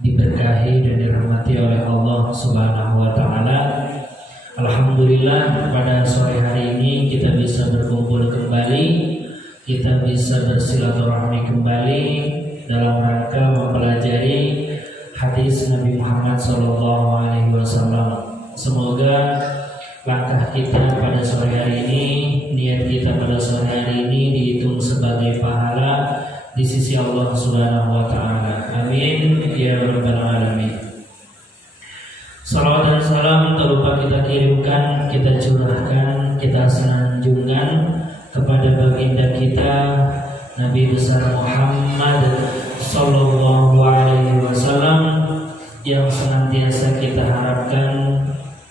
diberkahi dan dirahmati oleh Allah Subhanahu wa taala. Alhamdulillah, pada sore hari ini kita bisa berkumpul kembali, kita bisa bersilaturahmi kembali dalam rangka mempelajari hadis Nabi Muhammad SAW. Semoga langkah kita pada sore hari ini, niat kita pada sore hari ini dihitung sebagai pahala di sisi Allah Subhanahu wa taala. Amin ya rabbal alamin. Salawat dan salam tak lupa kita kirimkan, kita curahkan, kita sanjungkan kepada baginda kita Nabi besar Muhammad sallallahu alaihi wasallam, yang senantiasa kita harapkan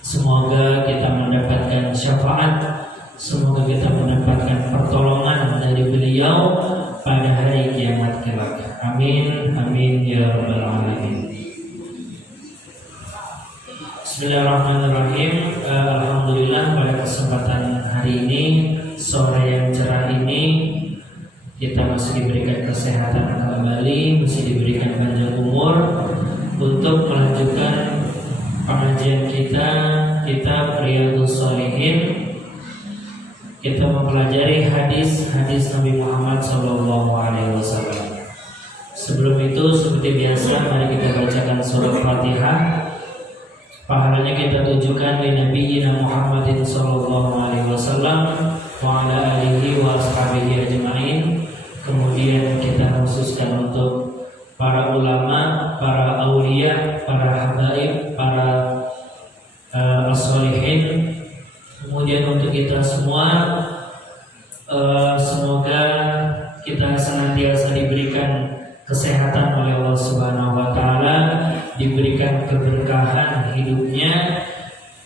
semoga kita mendapatkan syafaat, semoga kita mendapatkan pertolongan dari beliau pada hari kiamat kelak. Amin amin ya rabbal alamin. Bismillahirrahmanirrahim. Alhamdulillah, pada kesempatan hari ini, sore yang cerah ini, kita masih diberikan kesehatan kembali, masih diberikan panjang umur untuk melanjutkan pengajian kita, kitab Riyadhus Shalihin. Kita mempelajari hadis-hadis Nabi Muhammad SAW. Sebelum itu, seperti biasa, mari kita bacakan surah Fatihah. Pahalanya kita tujukan li Nabiyyina Muhammadin sallallahu alaihi wasallam wa ala alihi wa ashabihi ajma'in. Kemudian kita khususkan untuk para ulama, para aulia, para habaib, para as-shalihin. Kemudian untuk kita semua, semoga kita senantiasa diberikan kesehatan oleh Allah Subhanahu wa taala, diberikan keberkahan hidupnya,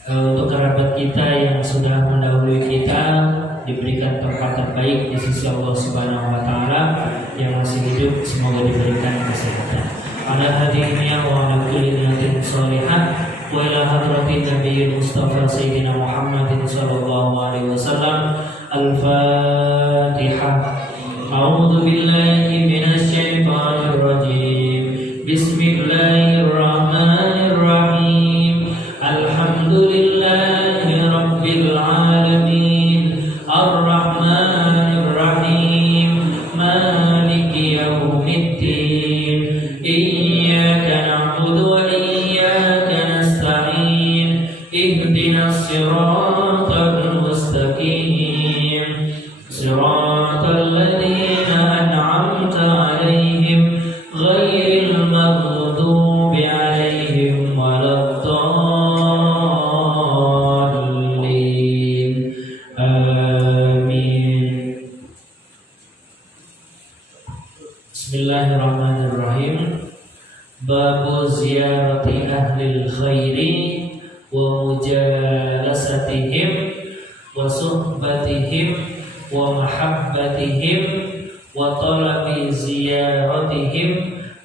untuk kerabat kita yang sudah mendahului kita diberikan tempat terbaik di sisi Allah Subhanahu wa taala, yang masih hidup semoga diberikan kesehatan. Ala hadiniya wa ala kulli niyatin shalihah wa ila hadratin nabiyil mustafa sayyidina Muhammadin sallallahu alaihi wasallam. Al-Fatihah. A'udzu billahi minasy syaithanir rajim. Bismillahirrahmanirrahim. Alhamdulillahi rabbil alamin. Ar-Rahmanir Rahim. Maliki yaumiddin. Iyyaka na'budu wa iyyaka nasta'in. Ihdinas siratal mustaqim. Siratal ladzina an'amta 'alaihim ghairil maghdubi 'alaihim waladdallin. Amin. Bismillahirrahmanirrahim. Babu ziyarati ahlil khairi wa mujalasatihim wa suhbatihim wa mahabbatihim wa talabi ziyaratihim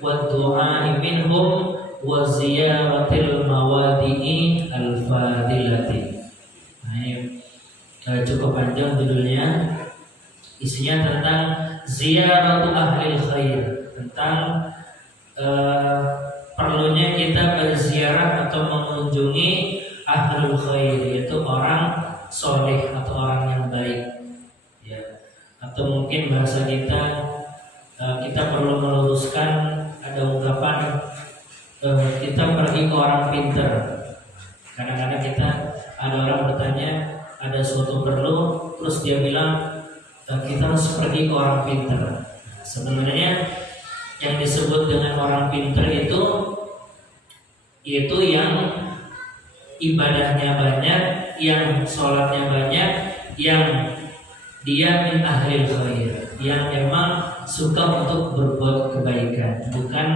wa du'ai minhum wa ziyaratil mawadi'i al-fadilati. Nah, ini cukup panjang judulnya. Isinya tentang ziyaratu ahlil khair, tentang perlunya kita berziarah atau mengunjungi ahlul khair, yaitu orang soleh atau orang yang baik. Atau mungkin bahasa kita perlu meluruskan, ada ungkapan kita pergi ke orang pintar. Kadang-kadang ada orang bertanya, ada suatu perlu, terus dia bilang kita harus pergi ke orang pintar. Sebenarnya yang disebut dengan orang pintar itu yang ibadahnya banyak, yang sholatnya banyak, yang dia min ahlil khair, yang memang suka untuk berbuat kebaikan. Bukan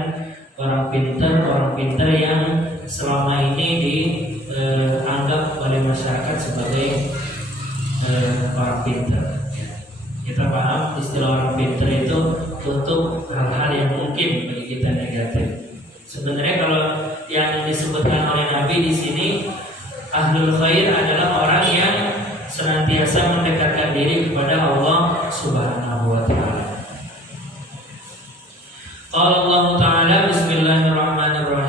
orang pintar yang selama ini dianggap oleh masyarakat sebagai orang pintar. Kita paham istilah orang pintar itu untuk hal-hal yang mungkin bagi kita negatif. Sebenarnya kalau yang disebutkan oleh Nabi di sini, ahlul khair adalah orang yang senantiasa mendekatkan diri kepada Allah Subhanahu wa taala. Qala Allah Ta'ala, bismillahirrahmanirrahim.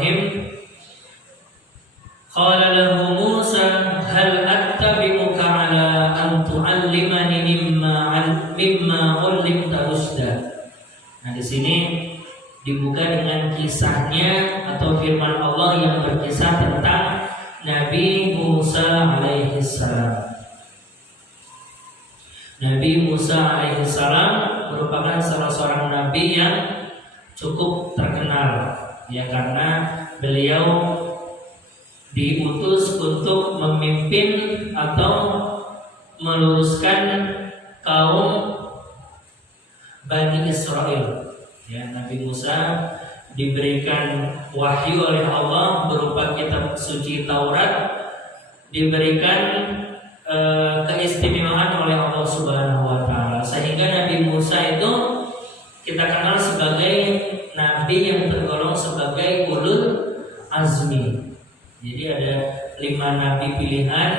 dengan kisahnya atau firman Allah yang berkisah tentang Nabi Musa alaihissalam. Nabi Musa alaihissalam merupakan salah seorang nabi yang cukup terkenal, ya, karena beliau diutus untuk memimpin atau meluruskan kaum Bani Israel. Ya, Nabi Musa diberikan wahyu oleh Allah berupa kitab suci Taurat, diberikan keistimewaan oleh Allah Subhanahu wa taala, sehingga Nabi Musa itu kita kenal sebagai nabi yang tergolong sebagai ulul azmi. Jadi ada 5 nabi pilihan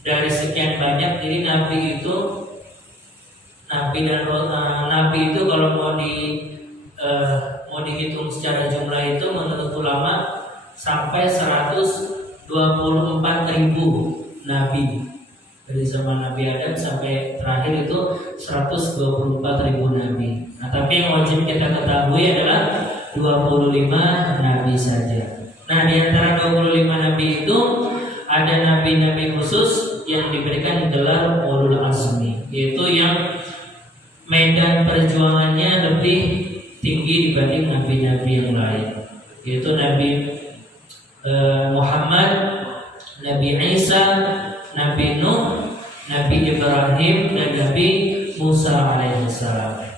dari sekian banyak. Jadi nabi itu kalau mau dihitung secara jumlah itu menurut ulama sampai 124.000 nabi. Dari zaman Nabi Adam sampai terakhir itu 124.000 nabi. Nah, tapi yang wajib kita ketahui adalah 25 nabi saja. Nah, di antara 25 nabi itu ada nabi-nabi khusus yang diberikan gelar ulul azmi, yaitu yang medan perjuangannya lebih tinggi dibanding nabi-nabi yang lain, yaitu Nabi Muhammad, Nabi Isa, Nabi Nuh, Nabi Ibrahim, dan Nabi Musa alaihissalam.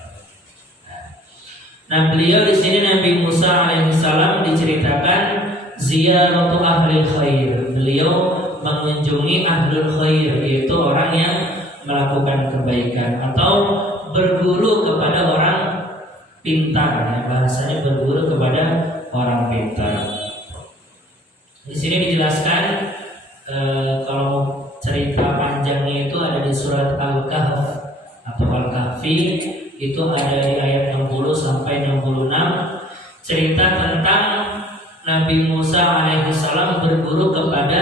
Nah, beliau di sini Nabi Musa alaihissalam diceritakan ziyaratu ahlil khair. Beliau mengunjungi ahlul khair, yaitu orang yang melakukan kebaikan atau berguru kepada orang pintar. Ya, bahasanya berguru kepada orang pintar. Di sini dijelaskan kalau cerita panjangnya itu ada di surat Al-Kahf atau Al-Kahfi, itu ada di ayat 60 sampai 66, cerita tentang Nabi Musa alaihissalam berguru kepada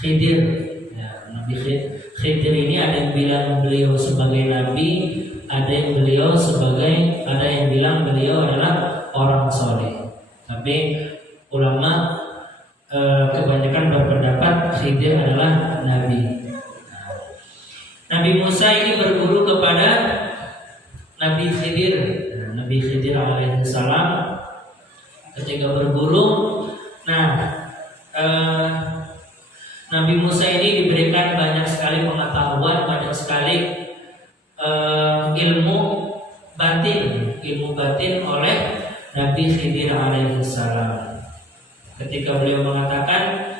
Khidir. Ya, Nabi Khidir ini ada yang bilang beliau sebagai nabi, ada yang bilang beliau adalah orang soleh. Tapi ulama kebanyakan berpendapat Khidir adalah nabi. Nabi Musa ini berguru kepada Nabi Khidir. Nabi Khidir alaihissalam ketika berguru, Nabi Musa ini diberikan banyak sekali pengetahuan, banyak sekali ilmu batin oleh Nabi Khidir alaihissalam. Ketika beliau mengatakan,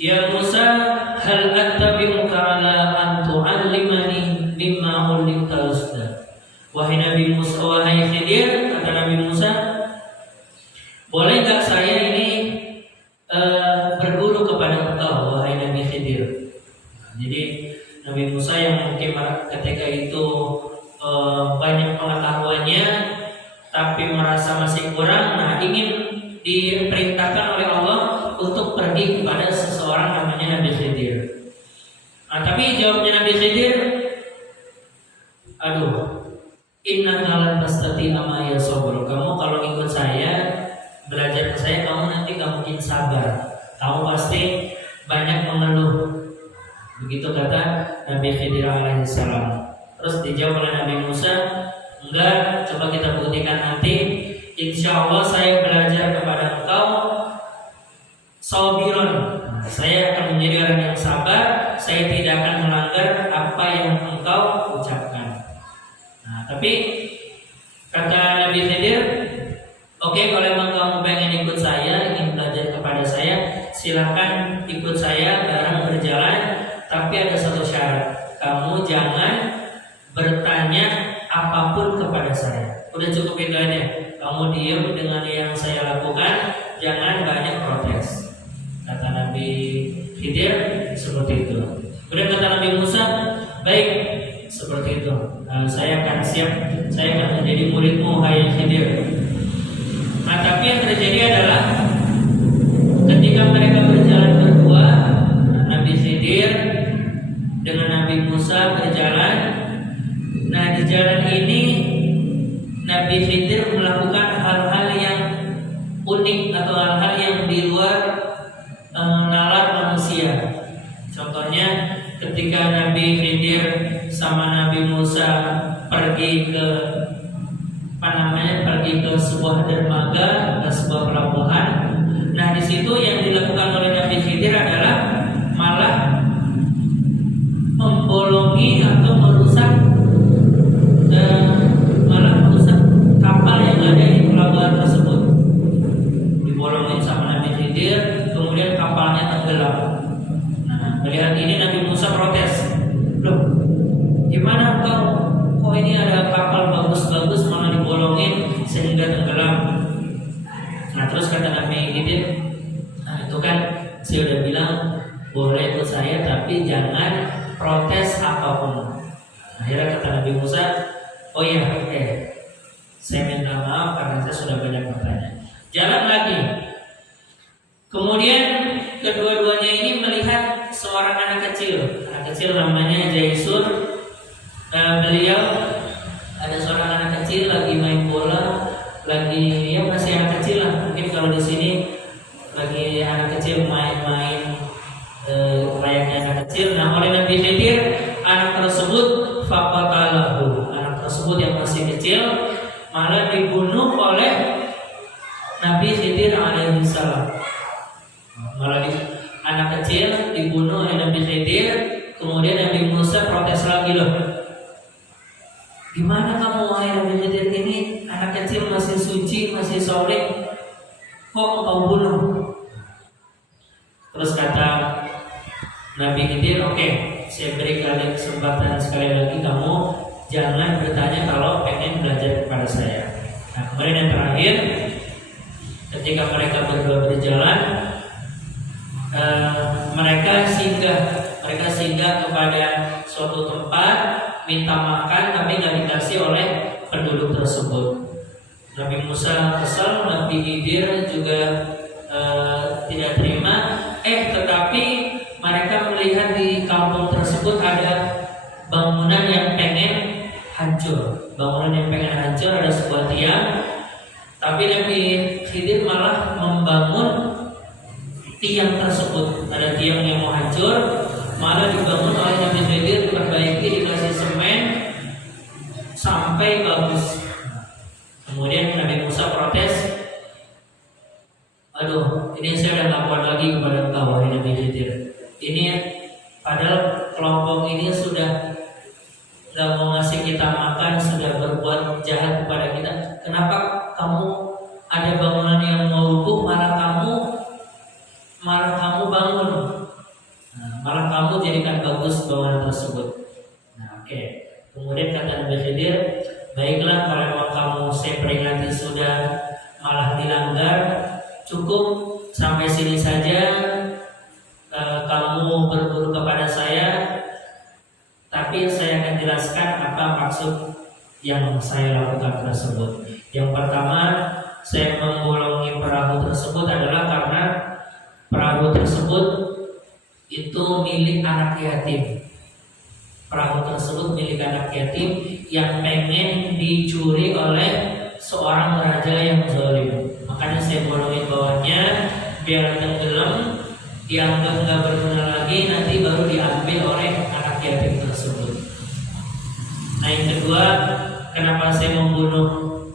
"Ya Musa, hal attabi'uka ala an tu'allimani mimma 'ullimta rushda." Wahai Nabi Musa, wahai Khidir, kata Nabi Musa, boleh enggak saya ini berguru kepada engkau, wahai Nabi Khidir? Jadi Nabi Musa yang mungkin ketika itu banyak pengetahuannya, tapi merasa masih kurang, ingin diperintahkan oleh Allah untuk pergi kepada seseorang namanya Nabi Khidir. Tapi jawabnya Nabi Khidir, innaka lan tastati'a ma ya sabr. Kamu kalau ikut saya, belajar ke saya, kamu nanti gak mungkin sabar. Kamu pasti banyak mengeluh. Begitu kata Nabi Khidir alaihissalam. Terus dijawab oleh Nabi Musa, enggak, coba kita buktikan nanti. Insya Allah saya belajar kepada engkau sabiran. Saya akan menjadi orang yang sabar. Saya tidak akan melanggar apa yang engkau ucapkan. Tapi kata Nabi Khidir, oke, kalau memang kamu pengen ikut saya, ingin belajar kepada saya, silakan ikut saya bareng berjalan. Tapi ada satu syarat, kamu jangan bertanya apapun kepada saya. Udah cukup itu aja. Kamu diam dengan yang saya lakukan, jangan banyak protes. Kata Nabi Khidir seperti itu. Kemudian kata Nabi Musa, baik, seperti itu. Saya akan siap, saya akan menjadi muridmu, hai Khidir. Tapi yang terjadi adalah ketika mereka berjalan berdua, Nabi Khidir dengan Nabi Musa berjalan. Di jalan ini Nabi Nabi Khidir melakukan hal-hal yang unik atau hal-hal yang di luar nalar manusia. Contohnya ketika Nabi Khidir sama Nabi Musa pergi ke sebuah dermaga, ke sebuah pelabuhan. Nah, di situ yang dilakukan oleh Nabi Khidir adalah malah membolongi atau merusak kapal yang ada di pelabuhan tersebut. Dibolongin sama Nabi Khidir, kemudian kapalnya tenggelam. Nah, melihat ini Nabi Musa protes. Loh, gimana kok ini ada kapal bagus-bagus malah dibolongin sehingga tenggelam? Nah, terus kata Nabi Khidir, nah itu kan saya udah bilang boleh ikut saya tapi jangan protes apapun. Akhirnya kata Nabi Musa, oh iya, oke. Saya minta maaf karena saya sudah banyak bertanya. Jalan lagi. Kemudian kedua-duanya ini melihat seorang anak kecil. Anak kecil namanya Jaisun. Beliau ada seorang anak kecil lagi main bola, ya masih anak kecil lah. Mungkin kalau di sini lagi anak kecil main-main layaknya anak kecil. Nah, oleh Nabi Khidir anak tersebut faqatalahu. Anak tersebut yang masih kecil malah dibunuh oleh Nabi Khidir alaihissalam. Malah anak kecil dibunuh oleh Nabi Khidir. Kemudian Nabi Musa protes lagi, loh, gimana kamu wahai Nabi Khidir, ini anak kecil masih suci, masih soleh, kok kau bunuh? Terus kata Nabi Khidir, oke, saya beri kalian kesempatan sekali lagi, kamu jangan bertanya kalau pengen belajar kepada saya. Nah, kemudian yang terakhir, ketika mereka berdua berjalan, mereka singgah kepada suatu tempat, minta makan, tapi nggak dikasih oleh penduduk tersebut. Nabi Musa kesal, Nabi Khidir juga tidak terima. Tetapi mereka melihat di kampung tersebut ada bangunan yang pengen hancur. Ada sebuah tiang. Tapi Nabi Khidir malah membangun tiang tersebut. Ada tiang yang mau hancur, malah dibangun oleh Nabi Khidir, diperbaiki, dikasih semen sampai bagus. Kemudian Nabi Musa protes, aduh, ini saya udah gak kuat lagi kepada engkau, wahai Nabi Khidir. Ini padahal kelompok ini sudah gak mau ngasih kita makan, sudah berbuat jahat kepada kita. Kenapa kamu ada bangunan yang mau rubuh, malah kamu bangun? Nah, malah kamu jadikan bagus bangunan tersebut. Nah, oke. Kemudian kata Nabi Khidir, baiklah, kalau memang kamu saya peringati sudah malah dilanggar, cukup sampai sini saja. Kamu berburu kepada saya, tapi saya akan jelaskan apa maksud yang saya lakukan tersebut. Yang pertama, saya membolongi perahu tersebut adalah karena perahu tersebut itu milik anak yatim. Perahu tersebut milik anak yatim yang pengen dicuri oleh seorang raja yang zalim. Makanya saya bolongin bawahnya biar tenggelam, dianggap nggak berguna lagi, nanti baru diambil oleh anak yatim tersebut. Nah, yang kedua, kenapa saya membunuh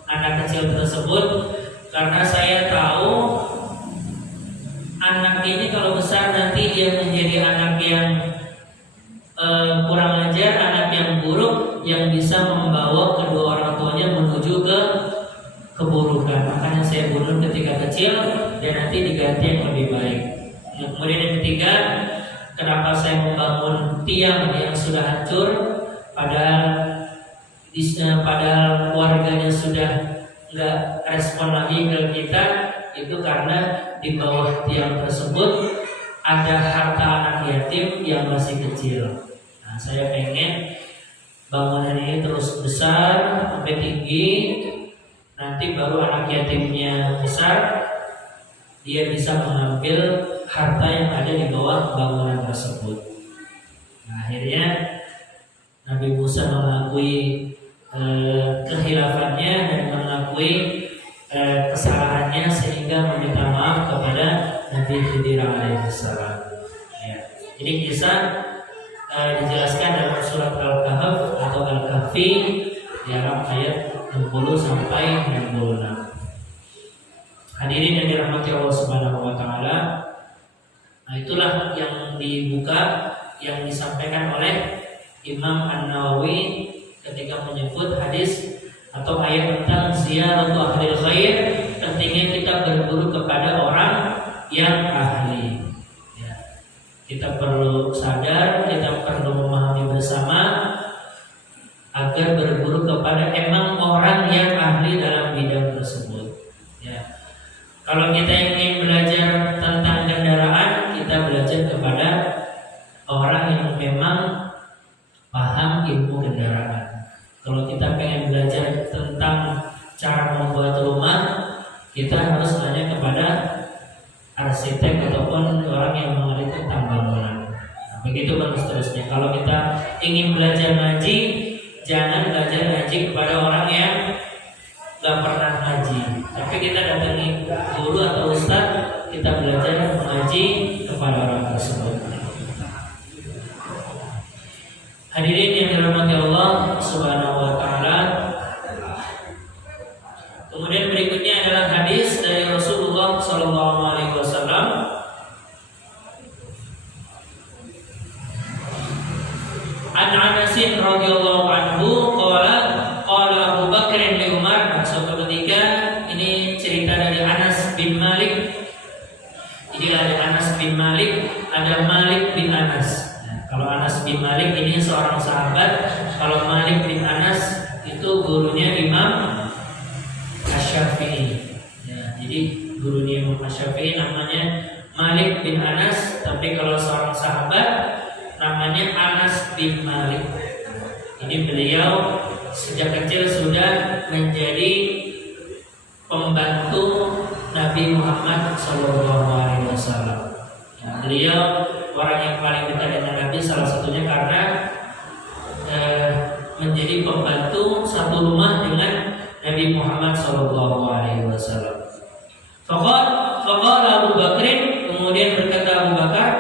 anak kecil tersebut? Karena saya tahu anak ini kalau besar nanti dia menjadi anak yang kurang ajar, anak yang buruk, yang bisa membawa kedua orang tuanya menuju ke keburukan. Makanya saya bunuh ketika kecil dan nanti diganti yang lebih baik. Kemudian yang ketiga, kenapa saya membangun tiang yang sudah hancur, padahal warganya sudah nggak respon lagi ke kita, itu karena di bawah tiang tersebut ada harta anak yatim yang masih kecil. Nah, saya pengen bangunan ini terus besar sampai tinggi, nanti baru anak yatimnya besar, dia bisa mengambil harta yang ada di bawah bangunan tersebut. Nah, akhirnya Nabi Musa mengakui kehilafannya dan mengakui kesalahannya sehingga meminta maaf kepada Nabi Khidir alaihissalam. Ya. Ini kisah dijelaskan dalam surat Al-Kahf atau Al-Kahfi di dalam ayat 60 sampai 66. Hadirin yang dirahmati Allah Subhanahu wa taala, nah itulah yang dibuka yang disampaikan oleh Imam An-Nawawi ketika menyebut hadis atau ayat tentang ziyaratu ahlil khair, pentingnya kita berburu kepada orang yang ahli. Ya. Kita perlu sadar, kita perlu memahami bersama agar berburu kepada emang orang yang ahli dalam bidang tersebut. Ya. Kalau kita ingin belajar tentang kendaraan, kita belajar kepada orang yang memang paham ilmu kendaraan. Kalau kita pengen belajar tentang cara membuat rumah, kita harus tanya kepada arsitek ataupun orang yang mengerti tentang bangunan. Nah, begitu kan seterusnya. Kalau kita ingin belajar ngaji, jangan belajar ngaji kepada orang yang gak pernah ngaji, tapi kita datangi guru atau ustadz, kita belajar mengaji kepada orang tersebut. Hadirin yang dirahmati Allah Subhanahu wa taala. Kemudian berikutnya adalah hadis dari Rasulullah sallallahu alaihi wasallam. An Anas radhiyallahu anhu qala Abu Bakar li Umar. Suatu ketika, ini cerita dari Anas bin Malik. Jadi ada Anas bin Malik, ada Malik bin Anas. Nah, kalau Anas bin Malik ini seorang sahabat, kalau Malik bin Anas itu gurunya Imam Asy-Syafi'i. Ya, jadi gurunya Imam Asy-Syafi'i namanya Malik bin Anas, tapi kalau seorang sahabat namanya Anas bin Malik. Ini beliau sejak kecil sudah menjadi pembantu Nabi Muhammad SAW. Ya, beliau orang yang paling dekat dengan Nabi, salah satunya karena menjadi pembantu satu rumah dengan Nabi Muhammad SAW. Faqala Abu Bakrin, kemudian berkata Abu Bakar,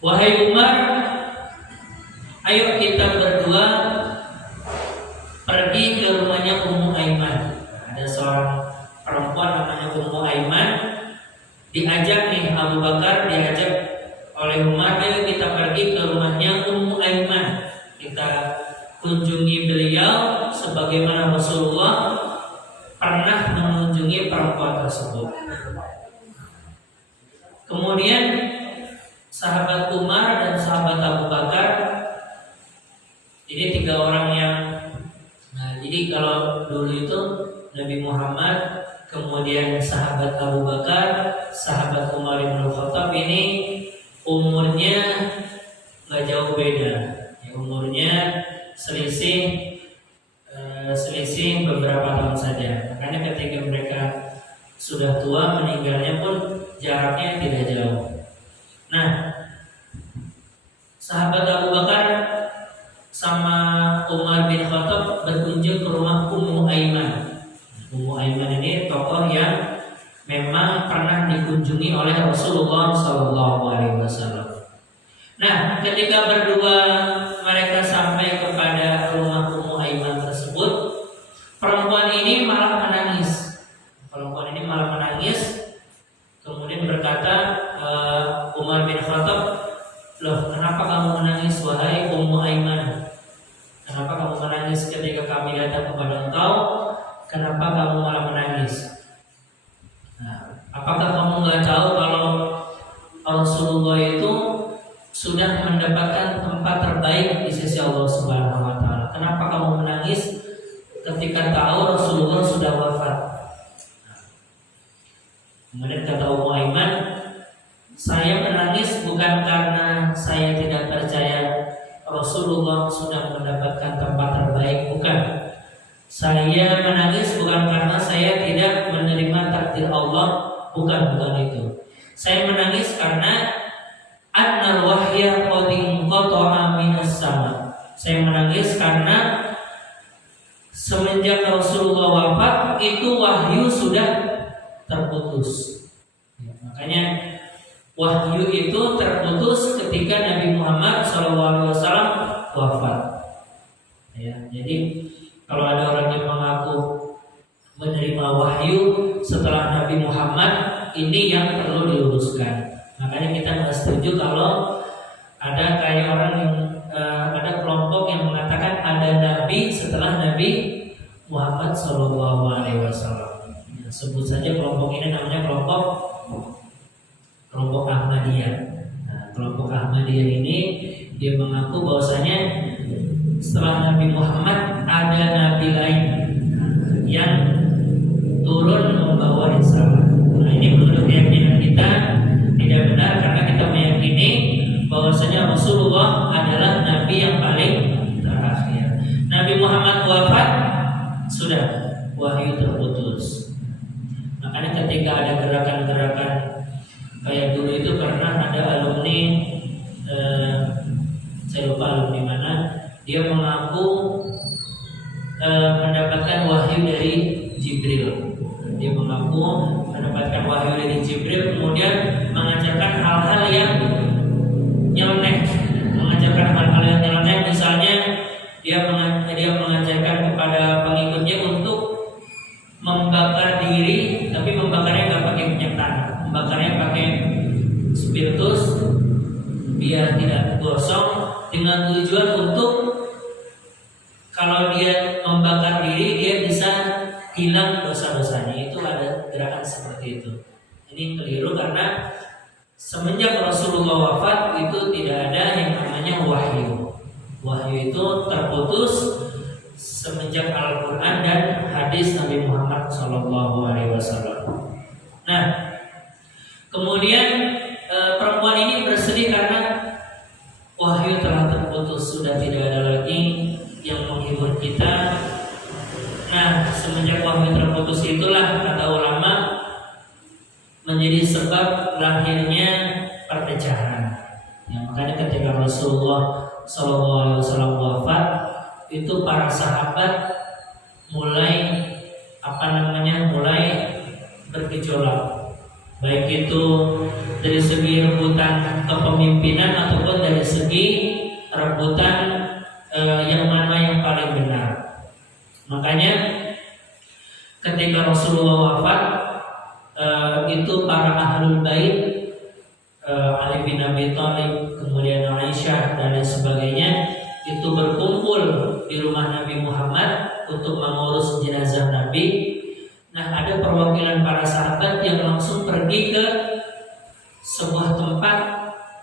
wahai Umar, ayo kita berdua pergi ke rumahnya Ummu Aiman. Ada seorang perempuan namanya Ummu Aiman. Diajak nih Abu Bakar, diajak oleh Umar, ayo kita pergi ke rumahnya Ummu Aiman. Kita kunjungi beliau sebagaimana Rasulullah pernah mengunjungi perempuan tersebut. Kemudian sahabat Umar dan sahabat Abu Bakar, ini tiga orang yang, nah, jadi kalau dulu itu Nabi Muhammad, kemudian sahabat Abu Bakar, sahabat Umar bin Khattab, ini umurnya nggak jauh beda, ya, umurnya selisih beberapa tahun saja. Makanya ketika mereka sudah tua, meninggalnya pun jaraknya tidak jauh. Nah, sahabat Abu Bakar sama Umar bin Khattab berkunjung ke rumah Ummu Aiman. Ummu Aiman ini tokoh yang memang pernah dikunjungi oleh Rasulullah SAW. Nah, ketika berdua mereka sampai kepada rumah Ummu Aiman tersebut, perempuan ini malah menangis. Kemudian berkata Umar bin Khattab, loh, kenapa kamu menangis wahai Ummu Aiman? Kenapa kamu menangis ketika kami datang kepada engkau? Kenapa kamu malah menangis? Nah, apakah kamu nggak tahu kalau Rasulullah itu sudah mendapatkan tempat terbaik di sisi Allah Subhanahu wa taala? Kenapa kamu menangis ketika tahu Rasulullah sudah wafat? Kemudian kata Ummu Aiman, saya menangis bukan karena saya tidak percaya Rasulullah sudah mendapatkan tempat terbaik, bukan. Saya menangis bukan karena saya tidak menerima takdir Allah, bukan itu. Saya menangis karena annal wahya qad inqata'a minas sama. Saya menangis karena semenjak terputus. Ya, makanya wahyu itu terputus ketika Nabi Muhammad SAW wafat. Ya, jadi kalau ada orang yang mengaku menerima wahyu setelah Nabi Muhammad, ini yang perlu diluruskan. Makanya kita nggak setuju kalau ada kayak orang yang ada kelompok yang mengatakan ada Nabi setelah Nabi Muhammad SAW. Ya, sebut saja kelompok ini namanya kelompok Ahmadiyah. Nah, kelompok Ahmadiyah ini dia mengaku bahwasanya setelah Nabi Muhammad ada nabi lain yang turun membawa risalah. Nah, ini menurut keyakinan kita tidak benar karena kita meyakini bahwasanya Rasulullah adalah nabi yang paling terakhir. Nabi Muhammad wafat, sudah wahyu terputus. Makanya ketika ada gerakan-gerakan kayak dulu itu pernah ada alumni, saya lupa alumni mana, dia mengaku mendapatkan wahyu dari Jibril. Dia mengaku mendapatkan wahyu dari Jibril, kemudian mengajarkan hal-hal yang nyeleneh, misalnya dia mengajarkan kepada pengikutnya untuk membakar diri, tapi membakarnya nggak pakai minyak tanah, membakarnya pakai spiritus biar tidak gosong, dengan tujuan untuk kalau dia membakar diri dia bisa hilang dosa-dosanya. Itu ada gerakan seperti itu. Ini keliru karena semenjak Rasulullah wafat itu tidak ada yang namanya wahyu. Wahyu itu terputus semenjak Al-Quran dan hadis Nabi Muhammad SAW. Nah, kemudian perempuan ini bersedih karena wahyu telah terputus, sudah tidak ada lagi yang menghibur kita. Nah, semenjak wahyu terputus itulah kata ulama menjadi sebab lahirnya perpecahan. Ya, makanya ketika Rasulullah SAW wafat, itu para sahabat mulai mulai bergejolak, baik itu dari segi rebutan kepemimpinan ataupun dari segi rebutan yang mana yang paling benar. Makanya ketika Rasulullah wafat, itu para ahlul bait, Ali bin Abi Thalib, kemudian Aisyah dan lain sebagainya, itu berkumpul di rumah Nabi Muhammad untuk mengurus jenazah Nabi. Nah, ada perwakilan para sahabat yang langsung pergi ke sebuah tempat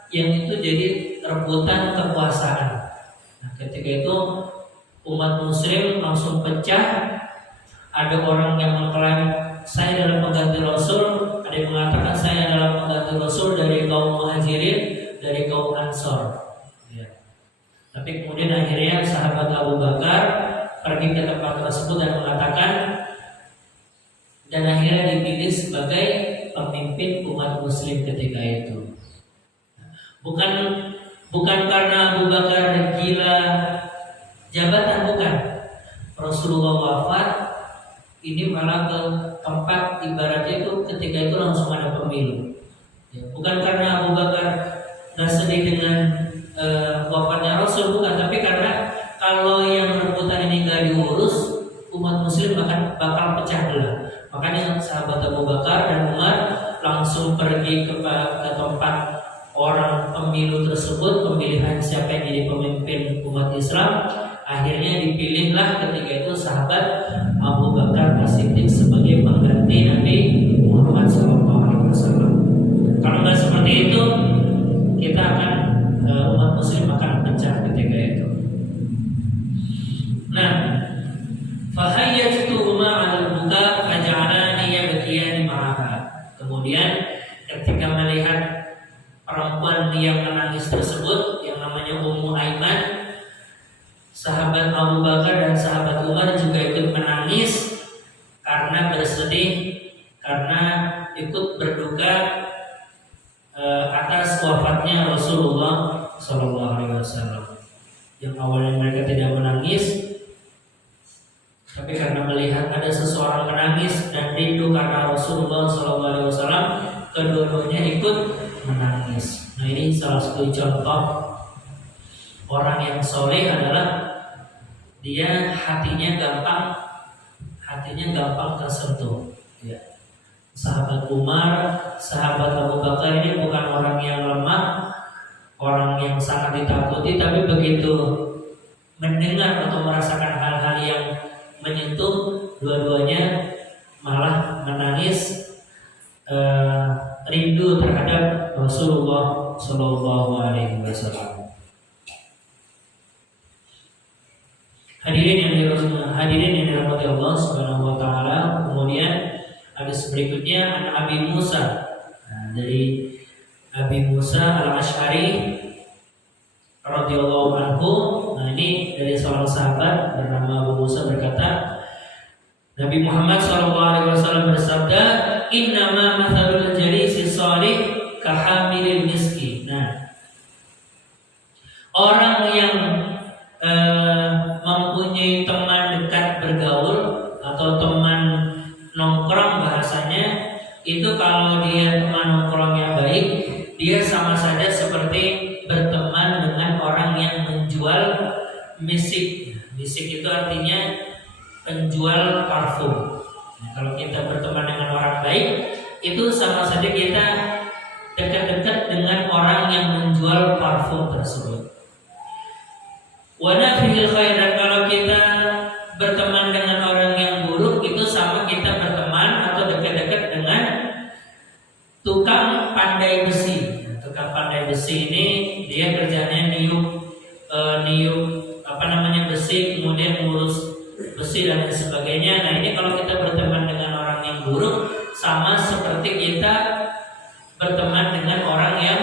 yang itu jadi rebutan kekuasaan. Nah, ketika itu umat muslim langsung pecah. Ada orang yang mengklaim saya adalah pengganti Rasul, ada yang mengatakan saya adalah pengganti Rasul dari kaum Muhajirin, dari kaum Ansor. Ya. Tapi kemudian akhirnya sahabat Abu Bakar pergi ke tempat tersebut dan mengatakan, dan akhirnya dipilih sebagai pemimpin umat muslim ketika itu. Bukan karena Abu Bakar gila jabatan, bukan. Rasulullah wafat, ini malah ke tempat ibaratnya itu ketika itu langsung ada pemilu. Ya, bukan karena Abu Bakar gak sedih dengan wafatnya Rasul, bukan, tapi karena kalau yang rebutan ini gak diurus, umat muslim bakal pecah belah. Makanya sahabat Abu Bakar dan Umar langsung pergi ke tempat orang pemilu tersebut, pemilihan siapa yang jadi pemimpin umat Islam. Akhirnya dipilihlah ketika itu sahabat Abu Bakar As-Siddiq sebagai pengganti Nabi Muhammad SAW. Kalau nggak seperti itu, kita akan umat muslim akan pecah ketika itu. Nah, fahayyatuhuma 'al-buka faj'alani yabkiyani ma'aha. Kemudian ketika melihat perempuan yang menangis tersebut yang namanya Ummu Aiman, sahabat Abu Bakar dan sahabat Umar juga ikut menangis karena bersedih, karena ikut berduka atas wafatnya Rasulullah SAW. Yang awalnya mereka tidak menangis Tapi karena melihat ada seseorang menangis dan rindu karena Rasulullah SAW, kedua-duanya ikut menangis. Nah, ini salah satu contoh orang yang soleh adalah dia hatinya gampang tersentuh. Ya. Sahabat Umar, sahabat Abu Bakar ini bukan orang yang lemah, orang yang sangat ditakuti, tapi begitu mendengar atau merasakan hal-hal yang menyentuh, dua-duanya malah menangis, rindu terhadap Rasulullah SAW. Hadirin yang dirahmati Allah Subhanahu wa taala. Kemudian hadis berikutnya an Abi Musa. Dari Abi Musa Al-Asy'ari radhiyallahu anhu. Nah, ini dari seorang sahabat bernama Abu Musa berkata, Nabi Muhammad SAW bersabda, "Innama mathalul jalisi shalih kahamilil miski." Nah, orang yang mempunyai teman dekat bergaul atau teman nongkrong bahasanya, itu kalau dia teman nongkrongnya baik, dia sama saja seperti berteman dengan orang yang menjual misik. Misik itu artinya penjual parfum. Nah, kalau kita berteman dengan orang baik, itu sama saja kita dekat-dekat dengan orang yang menjual parfum tersebut. Wa nafihil khair, dan kalau kita berteman dengan orang yang buruk, itu sama kita berteman atau dekat-dekat dengan tukang pandai besi. Tukang pandai besi ini dia kerjanya niup besi, kemudian ngurus besi dan lain sebagainya. Nah, ini kalau kita berteman dengan orang yang buruk, sama seperti kita berteman dengan orang yang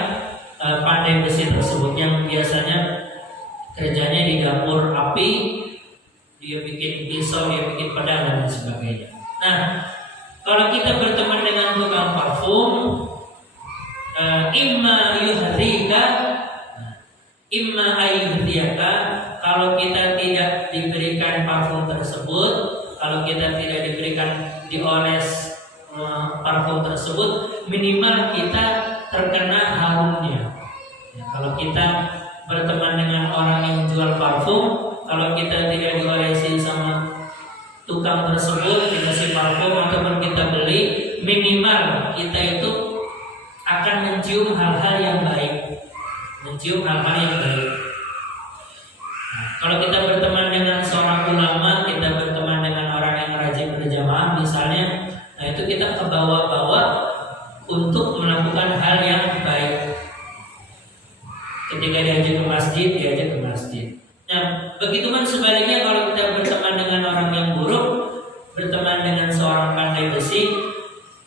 pandai besi tersebut, yang biasanya kerjanya di dapur api, dia bikin pisau, dia bikin pedang dan lain sebagainya. Nah, kalau kita berteman dengan tukang parfum, imma yuhdika, imma ayuhdiyaka, kalau kita tidak diberikan parfum tersebut, kalau kita tidak diberikan dioles parfum tersebut, minimal kita terkena harumnya. Ya, kalau kita berteman dengan orang yang jual parfum, kalau kita tidak diolesi sama tukang tersebut, dikasih parfum ataupun kita beli, minimal kita itu akan mencium hal-hal yang baik. Nah, kalau kita berteman dengan seorang ulama, kita berteman dengan orang yang rajin berjamaah misalnya, nah itu kita kebawa-bawa untuk melakukan hal yang baik. Ketika diajak ke masjid. Nah, begitu kan sebaliknya, kalau kita berteman dengan orang yang buruk, berteman dengan seorang pandai besi,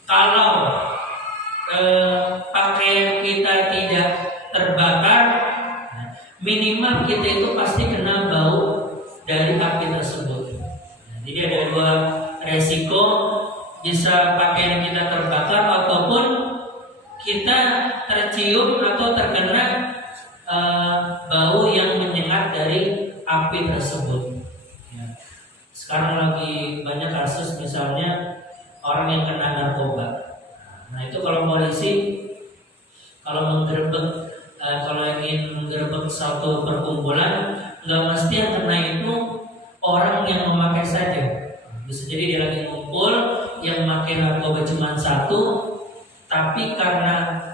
kalau pakaian kita tidak terbakar, minimal kita itu pasti kena bau dari api tersebut. Jadi ada dua resiko, bisa pakaian kita terbakar ataupun kita tercium atau terkena bau yang menyengat dari api tersebut. Ya. Sekarang lagi banyak kasus misalnya orang yang kena narkoba. Nah, itu kalau polisi kalau ingin menggerebek satu perkumpulan, nggak mesti yang kena itu orang yang memakai saja. Bisa jadi dia lagi ngumpul, yang memakai narkoba cuma satu, tapi karena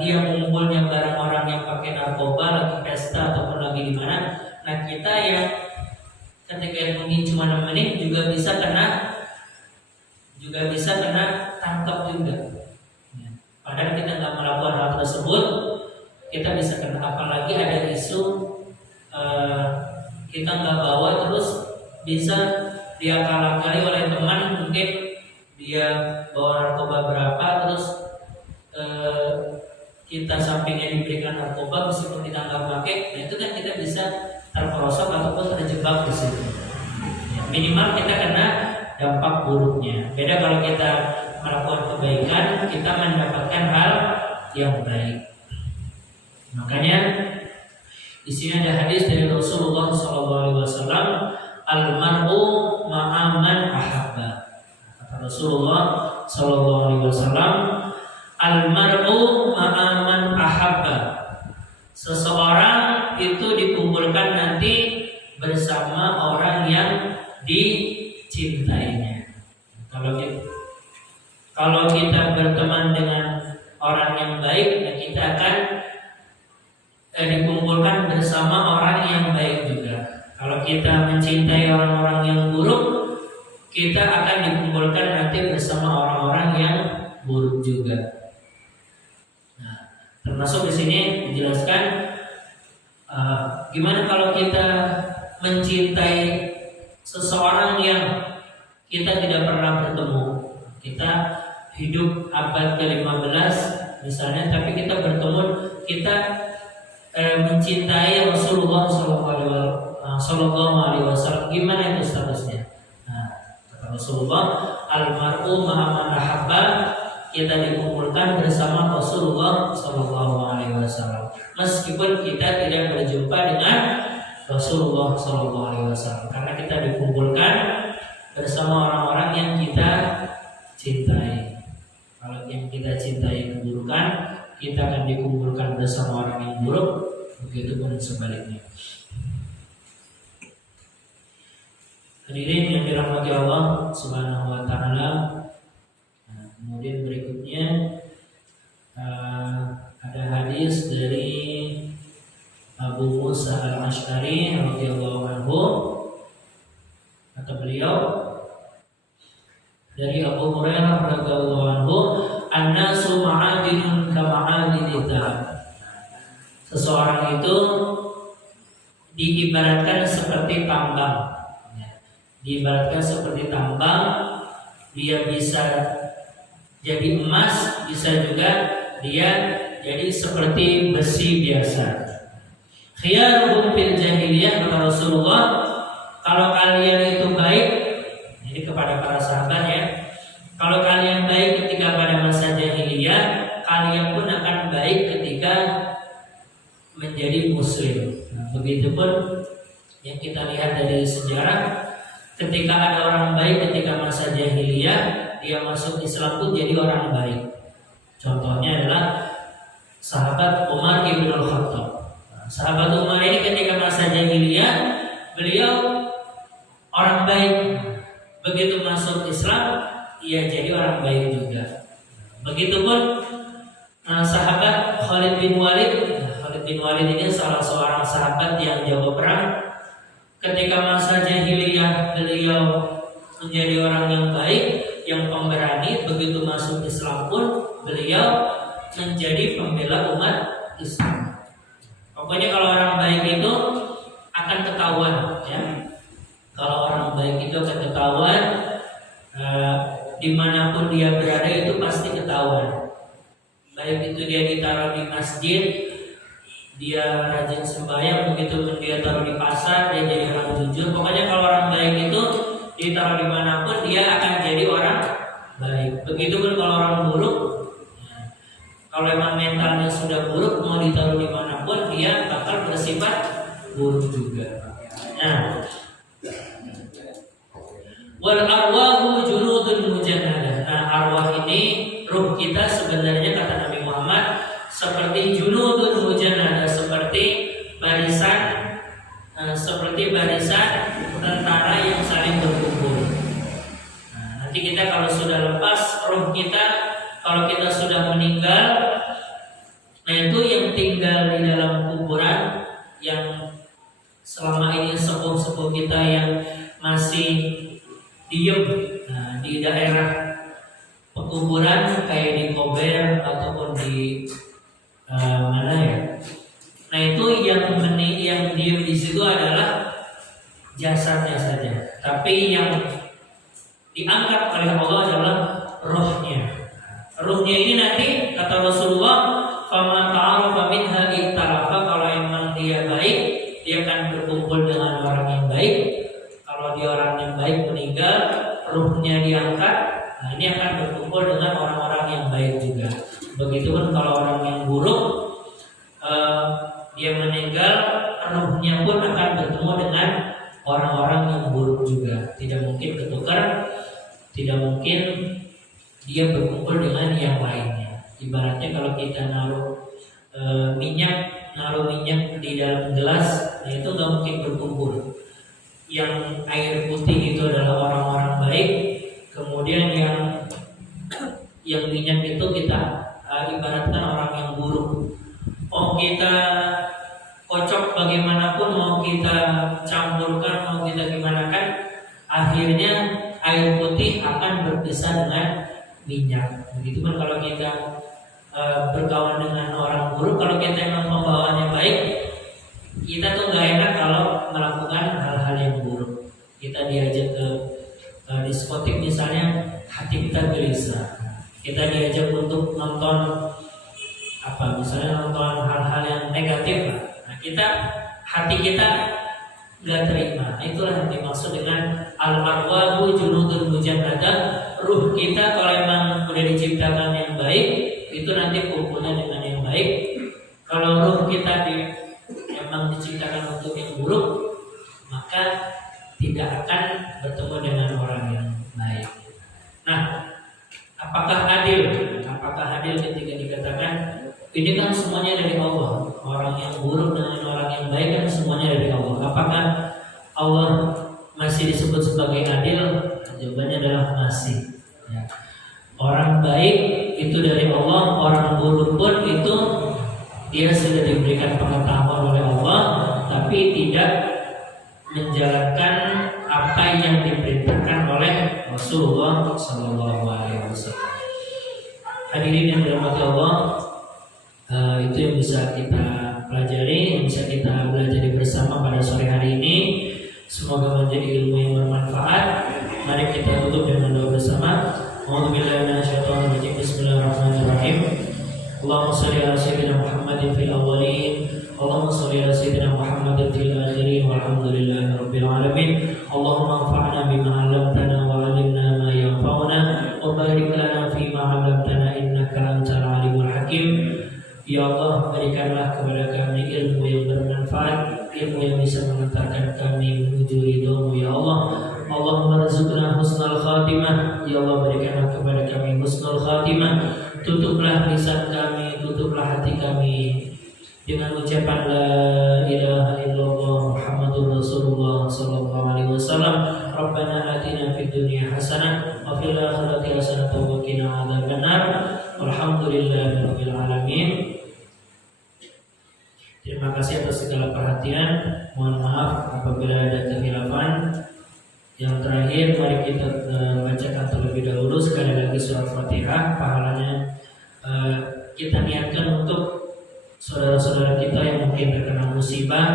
dia mengumpulnya bareng orang yang pakai narkoba, lagi pesta ataupun lagi di mana, nah kita yang ketika mungkin cuma 6 menit juga bisa kena tangkap juga. Ya. Padahal kita nggak melakukan hal tersebut, kita bisa kena. Apalagi ada isu kita nggak bawa, terus bisa diakal-akali oleh teman, mungkin dia bawa narkoba berapa, terus kita sampingnya diberikan narkoba, meskipun kita nggak pakai, nah itu kan kita bisa terperosok ataupun terjebak di situ. Ya, minimal kita kena dampak buruknya. Beda kalau kita melakukan kebaikan, kita mendapatkan hal yang baik. Makanya di sini ada hadis dari Rasulullah SAW, Al-mar'u ma'aman ahabba. Kata Rasulullah sallallahu alaihi wasallam, al-mar'u ma'aman ahabba. Seseorang itu dikumpulkan nanti bersama orang yang dicintainya. Kalau kita berteman dengan orang yang baik, kita akan dikumpulkan bersama orang yang baik juga. Kalau kita mencintai orang-orang yang buruk, kita akan dikumpulkan nanti bersama orang-orang yang buruk juga. Nah, termasuk di sini dijelaskan gimana kalau kita mencintai seseorang yang kita tidak pernah bertemu. Kita hidup abad ke-15 misalnya, tapi kita bertemu, kita mencintai Rasulullah Sallallahu Alaihi Wasallam. Gimana itu statusnya? Nah, kata Rasulullah, almar'u ma'aman ahabba, kita dikumpulkan bersama Rasulullah Sallallahu Alaihi Wasallam. Meskipun kita tidak berjumpa dengan Rasulullah Sallallahu Alaihi Wasallam, karena kita dikumpulkan bersama orang-orang yang kita cintai. Kalau yang kita cintai keburukan, kita akan dikumpulkan bersama orang yang buruk, begitu pun sebaliknya. Hadirin yang dirahmati Allah Subhanahu wa taala. Nah, kemudian berikutnya ada hadis dari Abu Musa al-Asy'ari radhiyallahu anhu. Kata beliau dari Abu Hurairah radhiyallahu anhu, an-nasu ma'adinun kama'adinid dzahab. Seseorang itu diibaratkan seperti tambang. Diibaratkan seperti tambang, dia bisa jadi emas, bisa juga dia jadi seperti besi biasa. Khiyaruhum fil jahiliyah, kata Rasulullah, kalau kalian itu baik, ini kepada para sahabat ya, kalau kalian baik ketika pada masa jahiliyah, kalian pun akan baik ketika menjadi muslim. Nah, begitupun yang kita lihat dari sejarah, ketika ada orang baik ketika masa jahiliyah, dia masuk Islam pun jadi orang baik. Contohnya adalah sahabat Umar ibn al-Khattab. Nah, sahabat Umar ini ketika masa jahiliyah, beliau orang baik. Begitu masuk Islam, ia jadi orang baik juga. Begitupun sahabat Khalid bin Walid. Khalid bin Walid ini salah seorang sahabat yang jago perang. Ketika masa jahiliyah, beliau menjadi orang yang baik, yang pemberani. Begitu masuk Islam pun beliau menjadi pembela umat Islam. Pokoknya kalau orang baik itu akan ketahuan, ya. Kalau orang baik itu akan ketahuan, dimanapun dia berada itu pasti ketahuan. Baik itu dia ditaruh di masjid, dia rajin sembahyang, begitu pun dia taruh di pasar, dia jadi orang jujur. Pokoknya kalau orang baik itu ditaruh dimanapun dia akan jadi orang baik. Begitu pun kalau orang buruk, ya, kalau emang mentalnya sudah buruk, mau ditaruh dimanapun dia bakal bersifat buruk juga. Nah, wal arwahu junudun mujannada. Nah, arwah ini, ruh kita sebenarnya kata Nabi Muhammad seperti junudun mujannada, seperti barisan tentara yang saling berkumpul. Nah, nanti kita kalau sudah lepas ruh kita, kalau kita sudah meninggal, nah itu yang tinggal di dalam kuburan, yang selama ini sepuh-sepuh kita yang masih diem di daerah pekuburan kayak di Kober ataupun di mana ya. Nah itu yang diem di situ adalah jasadnya saja, tapi yang diangkat oleh Allah adalah rohnya. Rohnya ini nanti kata Rasulullah, faman ta'arafa minha ittarafa, kalau emang dia baik, dia akan berkumpul dengan orang yang baik. Kalau dia orang yang baik meninggal, ruhnya diangkat, nah ini akan berkumpul dengan orang-orang yang baik juga. Begitupun kalau orang yang buruk, dia meninggal, ruhnya pun akan bertemu dengan orang-orang yang buruk juga. Tidak mungkin ketukar, tidak mungkin dia berkumpul dengan yang lainnya. Ibaratnya kalau kita naruh minyak di dalam gelas, nah itu nggak mungkin berkumpul. Yang air putih itu adalah orang-orang baik, kemudian yang minyak itu kita ibaratkan orang yang buruk. Mau kita kocok bagaimanapun, mau kita campurkan, mau kita gimana kan, akhirnya air putih akan berpisah dengan minyak. Begitu kan kalau kita berkawan dengan orang buruk, kalau kita memang pembawaannya baik, kita tuh nggak enak kalau melakukan hal-hal yang buruk. Kita diajak ke diskotik misalnya, hati kita gelisah. Kita diajak untuk nonton misalnya nonton hal-hal yang negatif lah. Nah, hati kita nggak terima. Itulah yang dimaksud dengan al-arwahu junudul mujannadah. Ruh kita kalau emang udah diciptakan yang baik, itu nanti kumpulnya dengan yang baik. Kalau ruh kita emang diciptakan untuk yang buruk, maka tidak akan bertemu dengan orang yang baik. Nah, apakah adil? Apakah adil ketika dikatakan ini kan semuanya dari Allah? Orang yang buruk dengan orang yang baik kan semuanya dari Allah. Apakah Allah masih disebut sebagai adil? Jawabannya adalah masih. Ya. Orang baik itu dari Allah, orang buruk pun itu dia sudah diberikan pengetahuan oleh Allah, tapi tidak menjalankan apa yang diperintahkan oleh Rasulullah SAW. Hadirin yang dirahmati Allah, itu yang bisa kita pelajari, yang bisa kita belajar bersama pada sore hari ini. Semoga menjadi ilmu yang bermanfaat. Mari kita tutup dengan doa bersama. A'udzubillahi minasyaitonir rajim. Bismillahirrahmanirrahim. Allahumma shalli ala sayyidina Muhammadin fil awwalin, Allahumma shalli ala sayyidina Muhammadin fil akhirin, walhamdulillahi rabbil alamin. Allahumma anfa'na bima 'allamtana wa 'allimna ma yanfa'una wa barik lana fima 'allamtana innaka antal alimul hakim. Ya Allah, berikanlah kepada kami ilmu yang bermanfaat, ilmu yang bisa mengantarkan kami menuju ridho-Mu ya Allah. Allahumma rizqna husnul khatimah. Ya Allah, berikanlah kepada kami husnul khatimah. Tutuplah lisan kami, tutuplah hati kami dengan ucapan la ilaha illallah Muhammadur Rasulullah sallallahu alaihi wasallam. Rabbana atina fid dunya hasanah wa fil akhirati hasanah wa qina adzabannar. Walhamdulillahirabbil alamin. Terima kasih atas segala perhatian. Mohon maaf apabila ada kekhilafan. Yang terakhir, mari kita bacakan terlebih dahulu sekali lagi surat Fatihah. Pahalanya kita niatkan untuk saudara-saudara kita yang mungkin terkena musibah,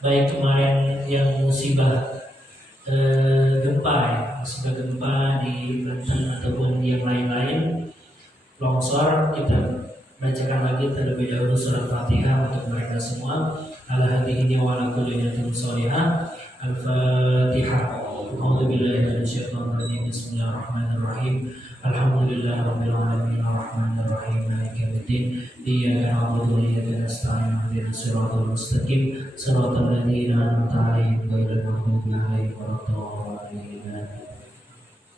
baik kemarin yang musibah gempa musibah gempa di Banten ataupun yang lain-lain, longsor, kita bacakan lagi terlebih dahulu surat Fatihah untuk mereka semua. Ala hadhihi wa ala kulli niyatin shalihah. Al-Fatihah. A'udzubillahi minasyaitonir rajim. Bismillahirrahmanirrahim. Alhamdulillahirabbil alamin arrahmanir rahim maliki yaumiddin. Iyyaka na'budu wa iyyaka nasta'in. Ihdinas siratal mustaqim. Shiratal ladzina an'amta 'alaihim ghairil maghdubi 'alaihim waladdallin.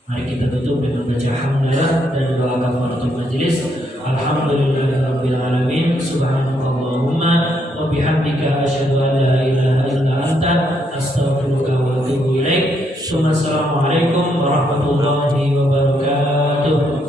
Mari kita tutup dengan baca hamdalah dan doa kafaratul majelis. Alhamdulillahirabbil alamin. Subhanakallahumma wa bihamdika asyhadu an la ilaha illa anta astaghfiruka wa atubu ilaik. Assalamualaikum warahmatullahi wabarakatuh.